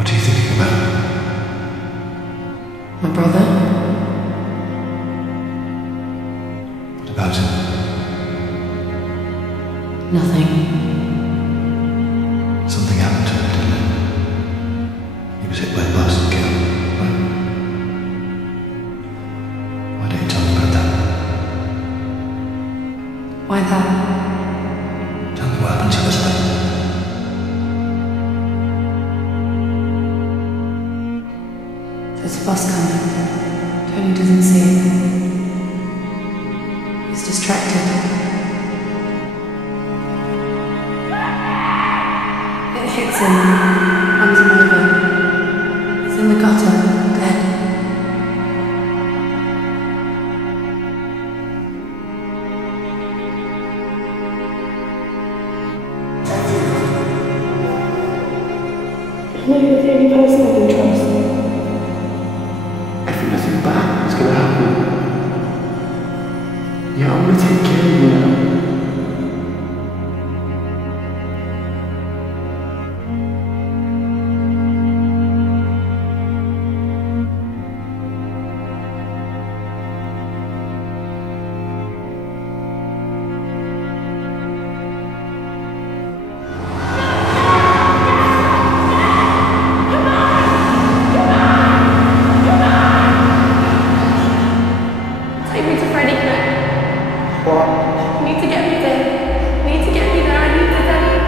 What are you thinking about? My brother? What about him? Nothing. Something happened to him, didn't it? He was hit by a bus and killed, right? Why don't you tell me about that? Why that? Tell me what happened to your husband. There's a bus coming. Tony doesn't see it. He's distracted. It hits him, runs him over. He's in the gutter, dead. I know you're the only person I can trust. I think nothing bad is gonna happen. Yeah, I'm gonna take care of you now. Take me to Freddie Quick. What? You need to get me there. You need to get me there. I need to tell you.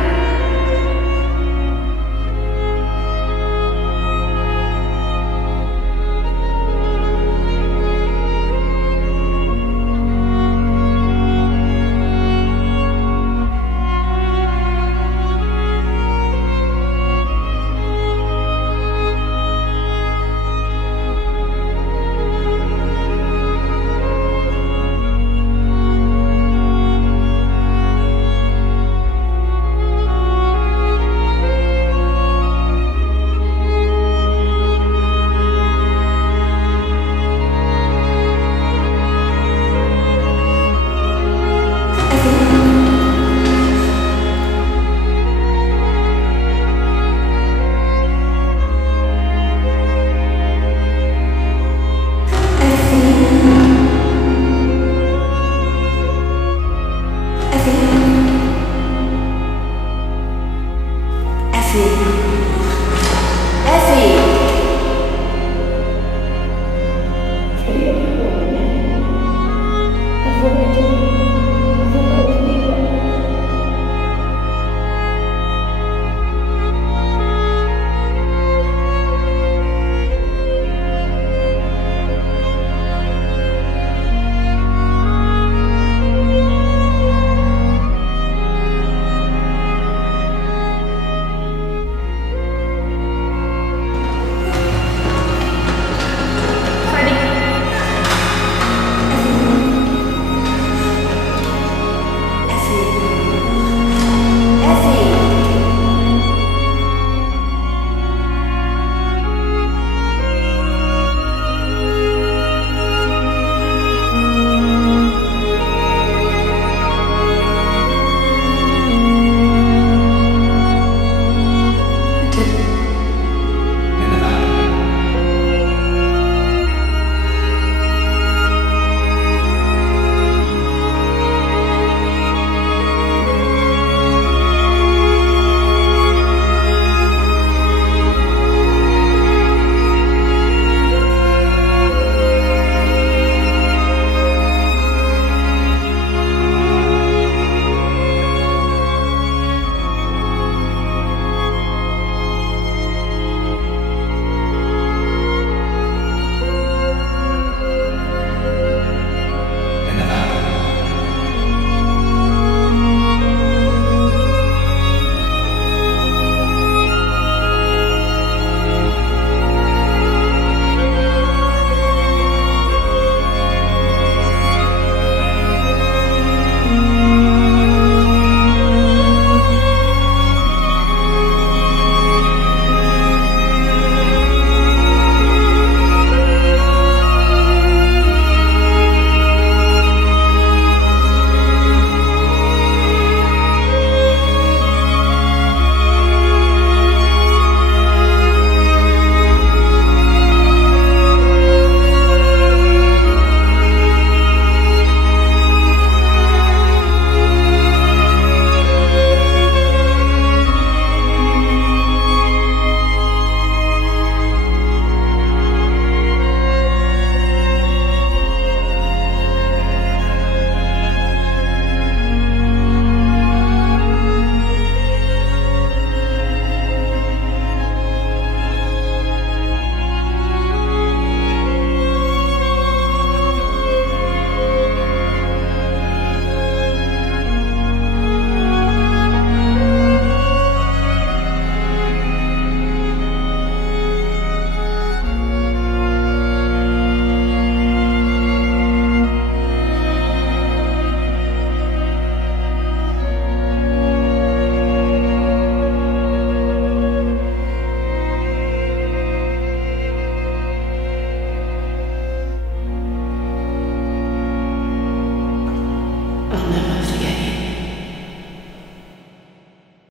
Effie.